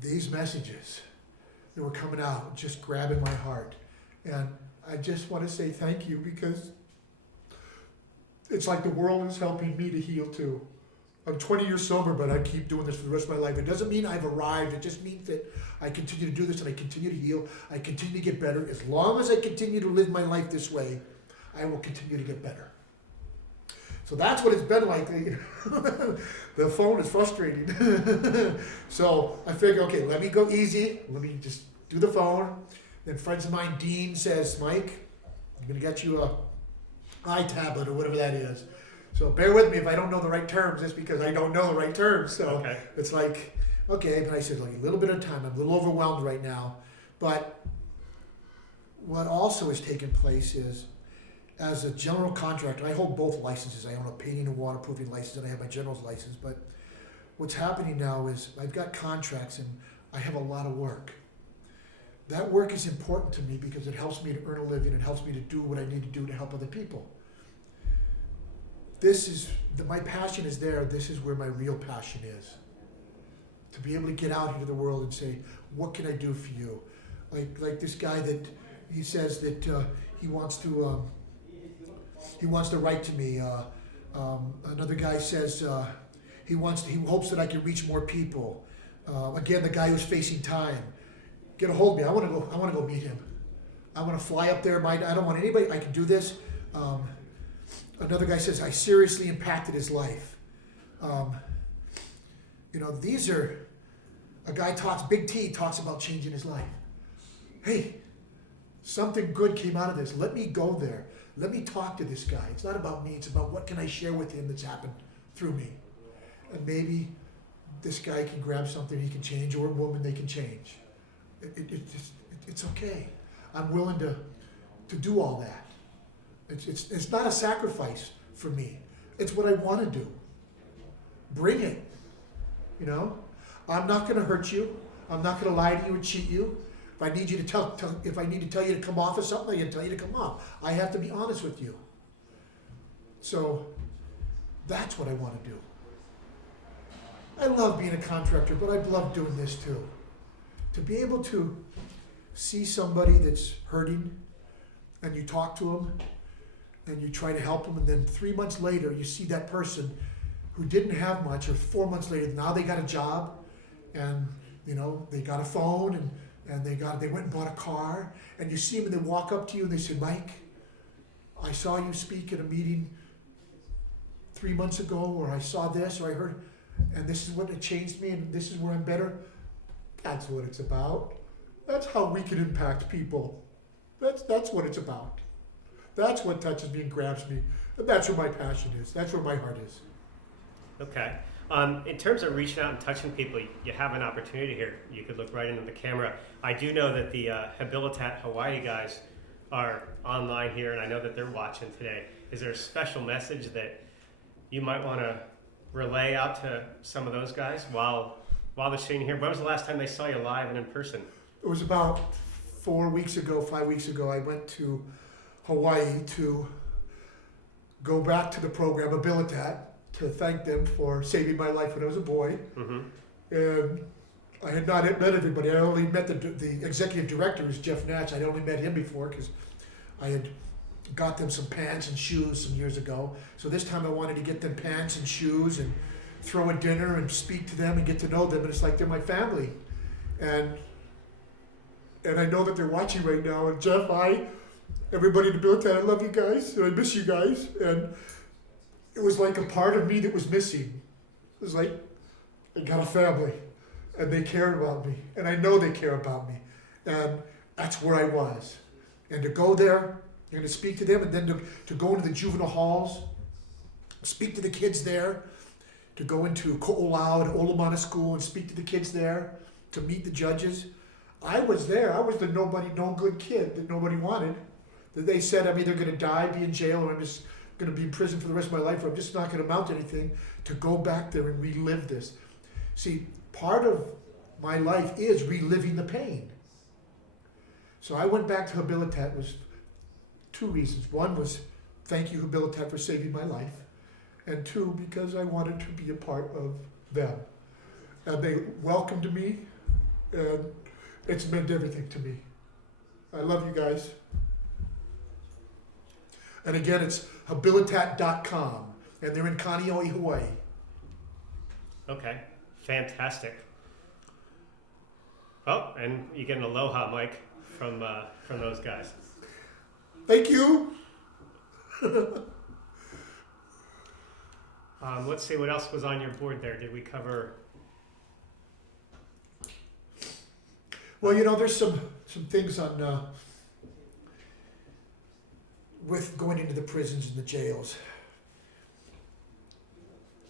These messages that were coming out, just grabbing my heart. And I just want to say thank you, because it's like the world is helping me to heal too. I'm 20 years sober, but I keep doing this for the rest of my life. It doesn't mean I've arrived. It just means that I continue to do this and I continue to heal. I continue to get better. As long as I continue to live my life this way, I will continue to get better. So that's what it's been like. The phone is frustrating. So I figure, okay, let me go easy. Let me just do the phone. Then friends of mine, Dean says, Mike, I'm gonna get you a iTablet or whatever that is. So bear with me if I don't know the right terms. It's because I don't know the right terms. So Okay. it's like, okay, but I said, like, a little bit of time. I'm a little overwhelmed right now. But what also has taken place is, as a general contractor, I hold both licenses. I own a painting and waterproofing license, and I have my general's license. But what's happening now is I've got contracts, and I have a lot of work. That work is important to me because it helps me to earn a living. It helps me to do what I need to do to help other people. My passion is there. This is where my real passion is. To be able to get out into the world and say, what can I do for you? Like this guy that he says that he wants to write to me. Another guy says he hopes that I can reach more people. Again, the guy who's facing time. Get a hold of me. I want to go meet him. I want to fly up there. I don't want anybody. I can do this. Another guy says I seriously impacted his life. These are a guy Big T talks about changing his life. Hey, something good came out of this. Let me go there. Let me talk to this guy. It's not about me. It's about what can I share with him that's happened through me. And maybe this guy can grab something he can change, or a woman they can change. It's okay. I'm willing to do all that. It's not a sacrifice for me. It's what I want to do. Bring it. I'm not going to hurt you. I'm not going to lie to you and cheat you. If I need to tell you to come off of something, I can tell you to come off. I have to be honest with you. So that's what I want to do. I love being a contractor, but I love doing this too. To be able to see somebody that's hurting, and you talk to them, and you try to help them, and then 3 months later you see that person who didn't have much, or 4 months later, now they got a job, and they got a phone, and they went and bought a car, and you see them and they walk up to you and they say, Mike, I saw you speak at a meeting 3 months ago, or I saw this, or I heard, and this is what it changed me, and this is where I'm better. That's what it's about. That's how we can impact people. That's what it's about. That's what touches me and grabs me. And that's where my passion is. That's where my heart is. Okay. In terms of reaching out and touching people, you have an opportunity here. You could look right into the camera. I do know that the Habilitat Hawaii guys are online here, and I know that they're watching today. Is there a special message that you might want to relay out to some of those guys while they're sitting here? When was the last time they saw you live and in person? It was about 5 weeks ago, I went to Hawaii to go back to the program, Habilitat, to thank them for saving my life when I was a boy. Mm-hmm. And I had not met everybody. I only met the executive director, who's Jeff Natch. I'd only met him before because I had got them some pants and shoes some years ago. So this time I wanted to get them pants and shoes and throw a dinner and speak to them and get to know them. And it's like they're my family. And I know that they're watching right now. And Jeff, everybody in the Habilitat, I love you guys. And I miss you guys. And it was like a part of me that was missing. It was like, I got a family. And they cared about me. And I know they care about me. And that's where I was. And to go there and to speak to them, and then to go into the juvenile halls, speak to the kids there, to go into Ko'olau and Olamana School and speak to the kids there, to meet the judges. I was there. I was the no good kid that nobody wanted. That they said I'm either going to die, be in jail, or I'm just going to be in prison for the rest of my life, or I'm just not going to amount to anything. To go back there and relive this. See, part of my life is reliving the pain. So I went back to Habilitat was 2 reasons. One was, thank you, Habilitat, for saving my life. And 2, because I wanted to be a part of them. And they welcomed me, and it's meant everything to me. I love you guys. And again, it's habilitat.com, and they're in Kaneohe, Hawaii. Okay, fantastic. Oh, and you get an aloha, Mike, from those guys. Thank you. Let's see what else was on your board there. Did we cover? Well, there's some things on with going into the prisons and the jails.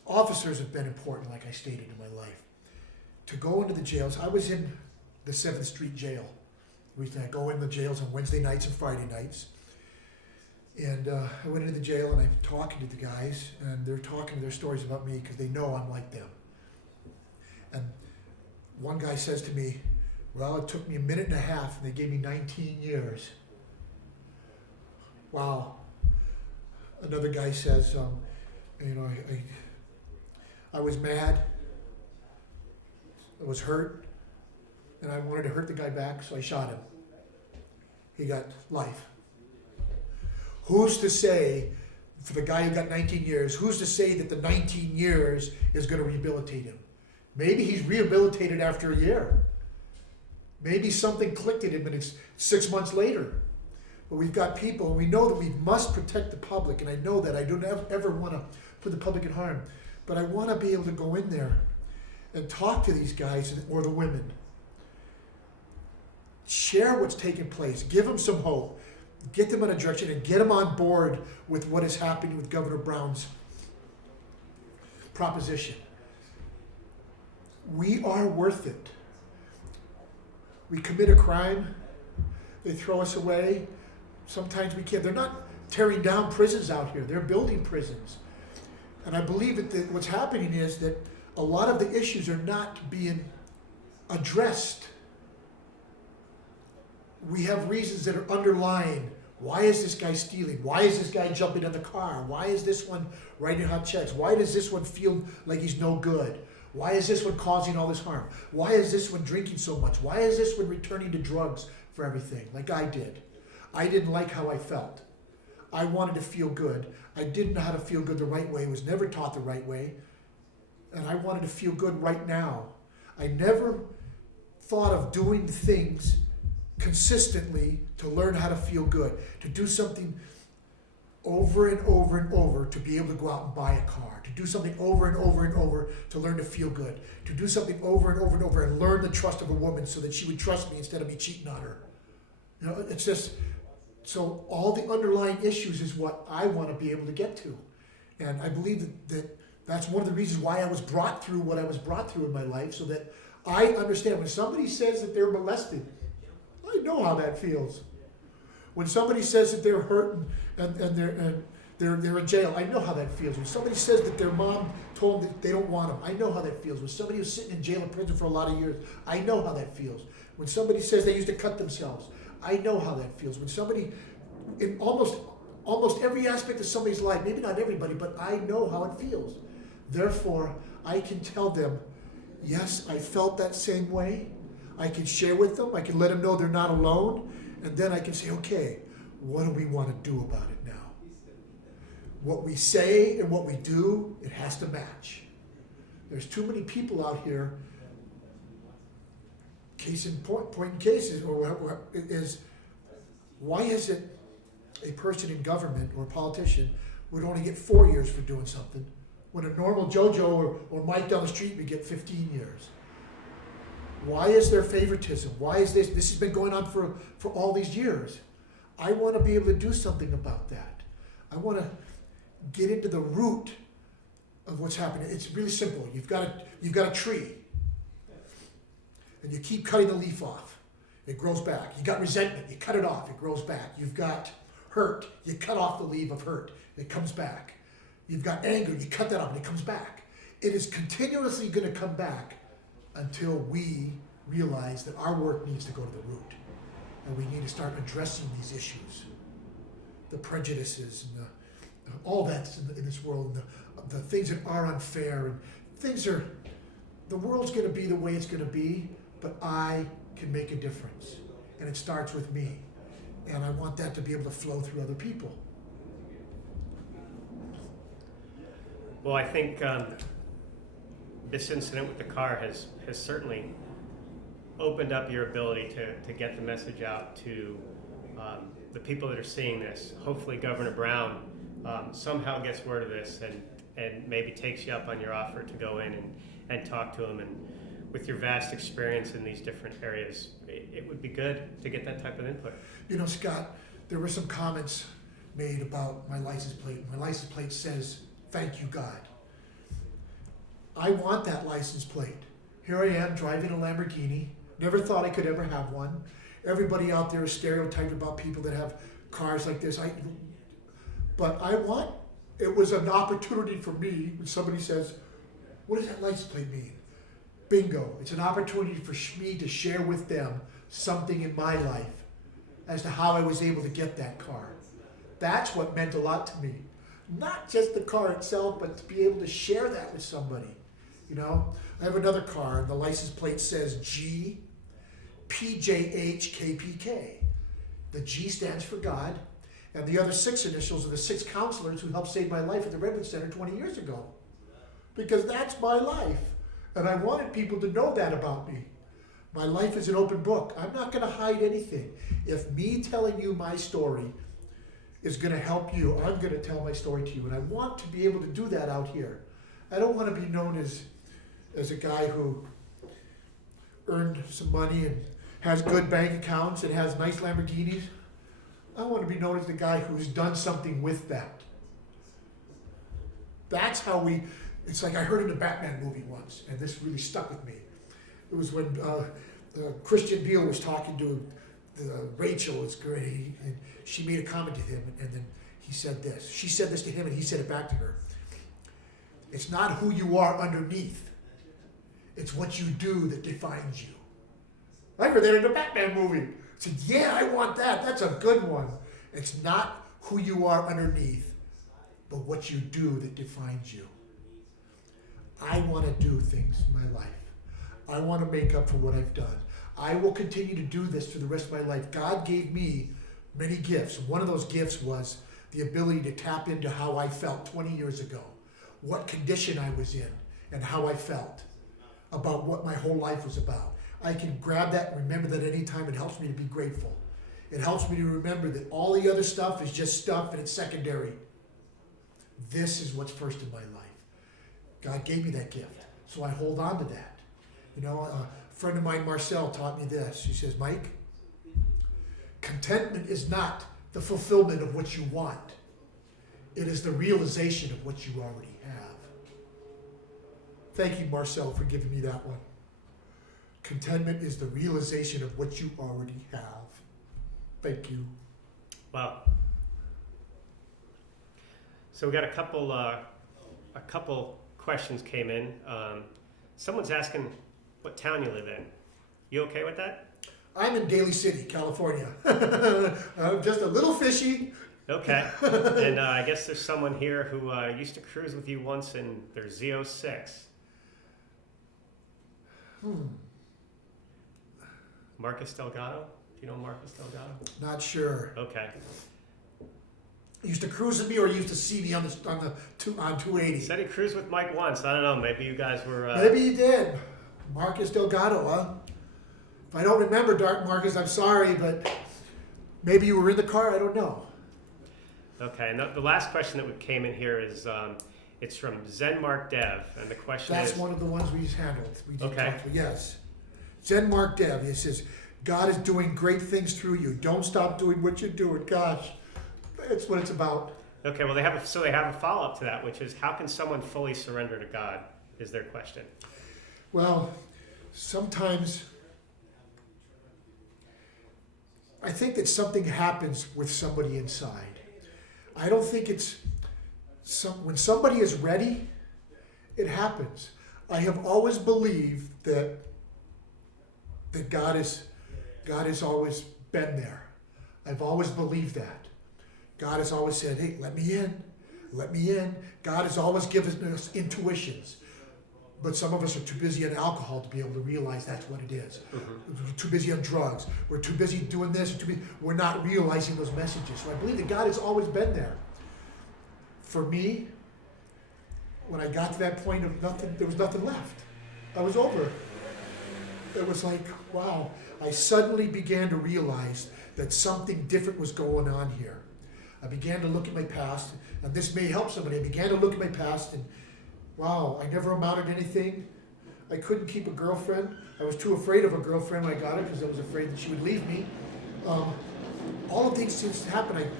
Officers have been important, like I stated in my life. To go into the jails, I was in the 7th Street Jail. I go in the jails on Wednesday nights and Friday nights. And I went into the jail and I'm talking to the guys, and they're talking their stories about me because they know I'm like them. And one guy says to me, well, it took me a minute and a half and they gave me 19 years. Wow. Another guy says, I was mad, I was hurt, and I wanted to hurt the guy back, so I shot him. He got life. Who's to say, for the guy who got 19 years, who's to say that the 19 years is going to rehabilitate him? Maybe he's rehabilitated after a year. Maybe something clicked at him and it's 6 months later. But we've got people, and we know that we must protect the public, and I know that. I don't ever want to put the public in harm. But I want to be able to go in there and talk to these guys or the women. Share what's taking place. Give them some hope. Get them in a direction and get them on board with what is happening with Governor Brown's proposition. We are worth it. We commit a crime. They throw us away. Sometimes we can't. They're not tearing down prisons out here. They're building prisons. And I believe that what's happening is that a lot of the issues are not being addressed. We have reasons that are underlying. Why is this guy stealing? Why is this guy jumping in the car? Why is this one writing hot checks? Why does this one feel like he's no good? Why is this one causing all this harm? Why is this one drinking so much? Why is this one returning to drugs for everything, like I did? I didn't like how I felt. I wanted to feel good. I didn't know how to feel good the right way. Was never taught the right way. And I wanted to feel good right now. I never thought of doing things consistently to learn how to feel good, to do something over and over and over to be able to go out and buy a car, to do something over and over and over to learn to feel good, to do something over and over and over and learn the trust of a woman so that she would trust me instead of me cheating on her. It's just, so all the underlying issues is what I want to be able to get to. And I believe that that's one of the reasons why I was brought through what I was brought through in my life, so that I understand when somebody says that they're molested, I know how that feels. When somebody says that they're hurt and they're in jail, I know how that feels. When somebody says that their mom told them that they don't want them, I know how that feels. When somebody was sitting in jail or prison for a lot of years, I know how that feels. When somebody says they used to cut themselves, I know how that feels. When somebody, in almost every aspect of somebody's life, maybe not everybody, but I know how it feels. Therefore, I can tell them, yes, I felt that same way. I can share with them. I can let them know they're not alone. And then I can say, okay, what do we want to do about it now? What we say and what we do, it has to match. There's too many people out here, case in point in cases, why is it a person in government or a politician would only get 4 years for doing something, when a normal JoJo or Mike down the street would get 15 years? Why is there favoritism? Why is this? This has been going on for all these years. I want to be able to do something about that. I want to get into the root of what's happening. It's really simple. You've got a tree, and you keep cutting the leaf off. It grows back. You got resentment. You cut it off. It grows back. You've got hurt. You cut off the leaf of hurt. It comes back. You've got anger. You cut that off, and it comes back. It is continuously going to come back until we realize that our work needs to go to the root. And we need to start addressing these issues. The prejudices and all that's in this world, and the things that are unfair, and the world's going to be the way it's going to be, but I can make a difference. And it starts with me. And I want that to be able to flow through other people. Well, I think this incident with the car has certainly opened up your ability to get the message out to the people that are seeing this. Hopefully Governor Brown somehow gets word of this and maybe takes you up on your offer to go in and talk to them. And with your vast experience in these different areas, it would be good to get that type of input. You know, Scott, there were some comments made about my license plate. My license plate says, "Thank you, God." I want that license plate. Here I am driving a Lamborghini. Never thought I could ever have one. Everybody out there is stereotyped about people that have cars like this. But it was an opportunity for me when somebody says, "What does that license plate mean?" Bingo. It's an opportunity for me to share with them something in my life as to how I was able to get that car. That's what meant a lot to me. Not just the car itself, but to be able to share that with somebody. You know, I have another car, and the license plate says G PJHKPK. The G stands for God, and the other 6 initials are the 6 counselors who helped save my life at the Redwood Center 20 years ago. Because that's my life, and I wanted people to know that about me. My life is an open book. I'm not going to hide anything. If me telling you my story is going to help you, I'm going to tell my story to you, and I want to be able to do that out here. I don't want to be known as a guy who earned some money and has good bank accounts and has nice Lamborghinis. I want to be known as the guy who's done something with that. That's how it's like I heard in the Batman movie once, and this really stuck with me. It was when Christian Bale was talking to Rachel, was great, and she made a comment to him, and then he said this. She said this to him, and he said it back to her. It's not who you are underneath. It's what you do that defines you. I heard that in the Batman movie. I said, yeah, I want that. That's a good one. It's not who you are underneath, but what you do that defines you. I want to do things in my life. I want to make up for what I've done. I will continue to do this for the rest of my life. God gave me many gifts. One of those gifts was the ability to tap into how I felt 20 years ago, what condition I was in, and how I felt about what my whole life was about. I can grab that and remember that anytime. It helps me to be grateful. It helps me to remember that all the other stuff is just stuff and it's secondary. This is what's first in my life. God gave me that gift, so I hold on to that. You know, a friend of mine, Marcel, taught me this. She says, Mike, contentment is not the fulfillment of what you want. It is the realization of what you already have. Thank you, Marcel, for giving me that one. Contentment is the realization of what you already have. Thank you. Wow. So we got a couple questions came in. Someone's asking what town you live in. You okay with that? I'm in Daly City, California. I'm just a little fishy. Okay. And I guess there's someone here who used to cruise with you once in their Z06. Marcus Delgado? Do you know Marcus Delgado? Not sure. Okay. He used to cruise with me, or he used to see me on 280. He said he cruised with Mike once. I don't know. Maybe you guys were... Maybe he did. Marcus Delgado, huh? If I don't remember, Dark Marcus, I'm sorry, but maybe you were in the car. I don't know. Okay. And the last question that came in here is... it's from Zenmark Dev, and the question That's is... one of the ones we handled. We did Okay. talk to. Yes. Zenmark Dev, he says, God is doing great things through you. Don't stop doing what you're doing. Gosh, that's what it's about. Okay, well, they have a follow-up to that, which is, how can someone fully surrender to God, is their question. Well, sometimes I think that something happens with somebody inside. I don't think it's... when somebody is ready, it happens. I have always believed that God has always been there. I've always believed that. God has always said, hey, let me in. Let me in. God has always given us intuitions. But some of us are too busy on alcohol to be able to realize that's what it is. Mm-hmm. We're too busy on drugs. We're too busy doing this. We're not realizing those messages. So I believe that God has always been there. For me, when I got to that point of nothing, there was nothing left. I was over. It was like, wow. I suddenly began to realize that something different was going on here. I began to look at my past, and this may help somebody. I began to look at my past, and wow, I never amounted to anything. I couldn't keep a girlfriend. I was too afraid of a girlfriend when I got her because I was afraid that she would leave me. All of these things happened.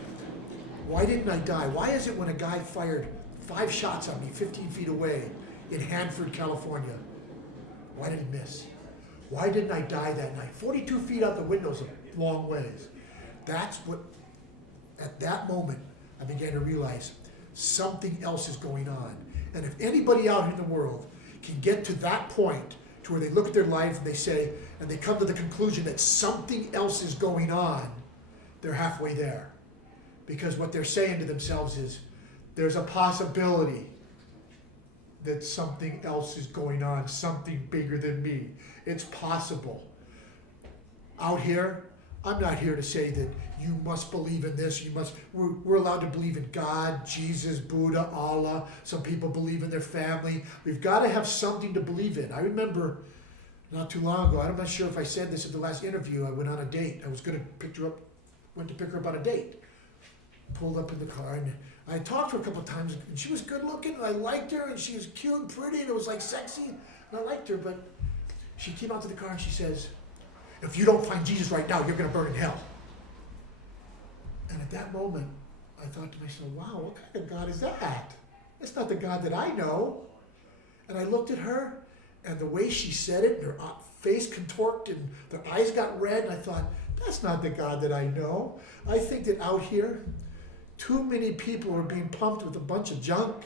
Why didn't I die? Why is it when a guy fired 5 shots on me 15 feet away in Hanford, California, why did he miss? Why didn't I die that night? 42 feet out the window's a long ways. That's what, at that moment, I began to realize something else is going on. And if anybody out in the world can get to that point to where they look at their life and they say, and they come to the conclusion that something else is going on, they're halfway there. Because what they're saying to themselves is, there's a possibility that something else is going on, something bigger than me. It's possible. Out here, I'm not here to say that you must believe in this, we're allowed to believe in God, Jesus, Buddha, Allah. Some people believe in their family. We've got to have something to believe in. I remember not too long ago, I'm not sure if I said this at the last interview, I went on a date. I was going to pick her up, went to pick her up on a date. Pulled up in the car, and I talked to her a couple of times, and she was good looking, and I liked her, and she was cute and pretty, and it was like sexy, and I liked her, but she came out to the car and she says, if you don't find Jesus right now, you're going to burn in hell. And at that moment, I thought to myself, wow, what kind of God is that? That's not the God that I know. And I looked at her, and the way she said it, and her face contorted, and her eyes got red, and I thought, that's not the God that I know. I think that out here, too many people are being pumped with a bunch of junk.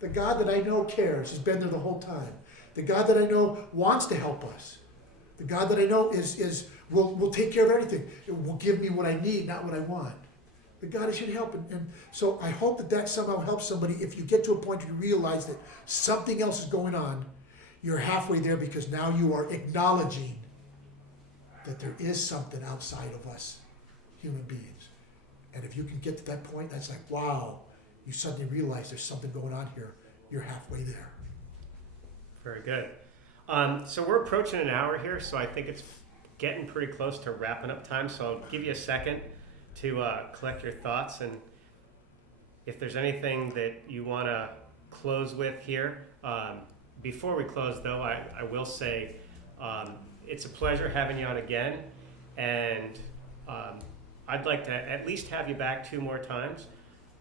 The God that I know cares, has been there the whole time. The God that I know wants to help us. The God that I know will take care of everything. It will give me what I need, not what I want. The God that should help. And so I hope that somehow helps somebody. If you get to a point where you realize that something else is going on, you're halfway there, because now you are acknowledging that there is something outside of us, human beings. And if you can get to that point, that's like, wow, you suddenly realize there's something going on here. You're halfway there. Very good. So we're approaching an hour here, so I think it's getting pretty close to wrapping up time. So I'll give you a second to collect your thoughts. And if there's anything that you want to close with here. Before we close, though, I will say it's a pleasure having you on again. And I'd like to at least have you back 2 more times.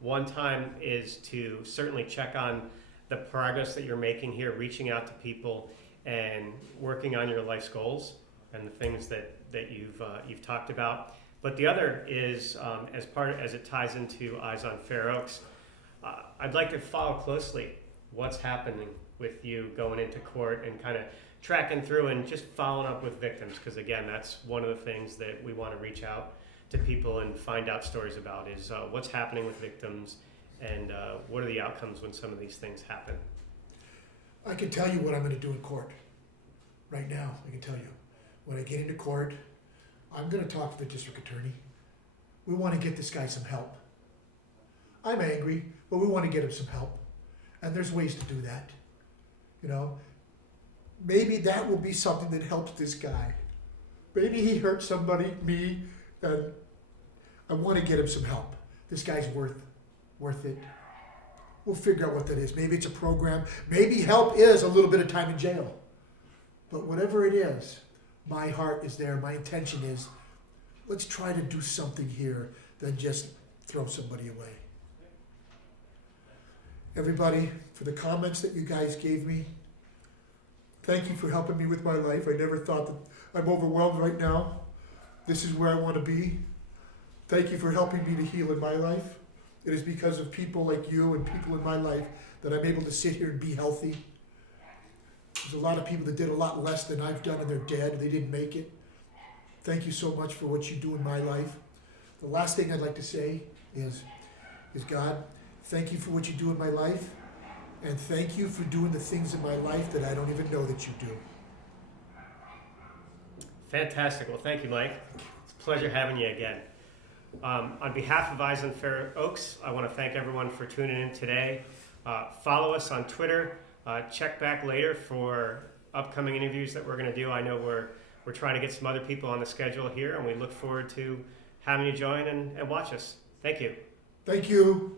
One time is to certainly check on the progress that you're making here, reaching out to people and working on your life's goals and the things that you've talked about. But the other is, as it ties into Eyes on Fair Oaks, I'd like to follow closely what's happening with you going into court and kind of tracking through and just following up with victims, because again, that's one of the things that we want to reach out to people and find out stories about is what's happening with victims and what are the outcomes when some of these things happen. I can tell you what I'm going to do in court. Right now, I can tell you. When I get into court, I'm going to talk to the district attorney. We want to get this guy some help. I'm angry, but we want to get him some help. And there's ways to do that. You know, maybe that will be something that helps this guy. Maybe he hurt somebody, me, and I want to get him some help. This guy's worth it. We'll figure out what that is. Maybe it's a program. Maybe help is a little bit of time in jail. But whatever it is, my heart is there. My intention is, let's try to do something here than just throw somebody away. Everybody, for the comments that you guys gave me, thank you for helping me with my life. I never thought that I'm overwhelmed right now. This is where I want to be. Thank you for helping me to heal in my life. It is because of people like you and people in my life that I'm able to sit here and be healthy. There's a lot of people that did a lot less than I've done and they're dead. They didn't make it. Thank you so much for what you do in my life. The last thing I'd like to say is God, thank you for what you do in my life. And thank you for doing the things in my life that I don't even know that you do. Fantastic. Well, thank you, Mike. It's a pleasure having you again. On behalf of Eyes on Fair Oaks, I want to thank everyone for tuning in today. Follow us on Twitter. Check back later for upcoming interviews that we're going to do. I know we're trying to get some other people on the schedule here, and we look forward to having you join and watch us. Thank you. Thank you.